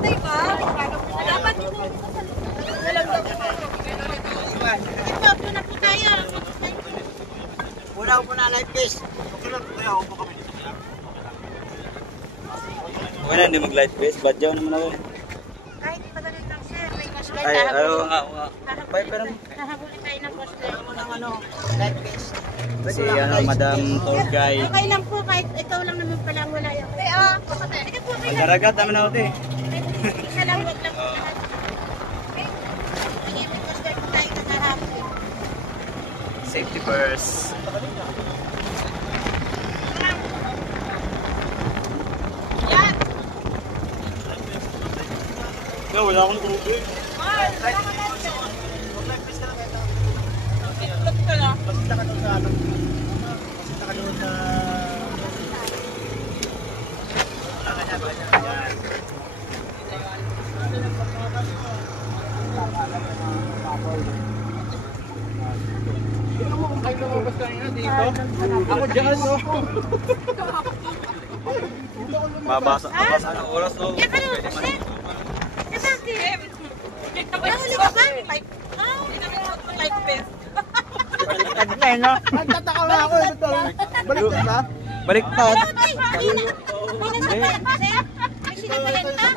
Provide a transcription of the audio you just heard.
Patay ba? Dapat ito. Ito na po tayo. Wala ko na live guys. Wala, hindi mag-light face. Badyaw naman ako. Kahit padali lang sir. May cosplay. Ay, ayaw nga. Pero Nahabulin tayo ng cosplay. Live guys. si Madam Tour Guide. Okay lang po. Kahit ikaw lang naman pala wala yun. Sige po. Okay lang. Daragat naman ako eh. Isa lang. Wag lang po lahat. May cosplay po tayo naghahabol. Safety first. Yan. No, wala akong tubig. Ako dyan no. Mabasa ng oras no. Yan ka naman kasi. Bakit? Nahuli ka ba? Life best. Nagtataka na ako. Baliktad ba? Baliktad. May nagsasayan ba sir? May sinatayan ka?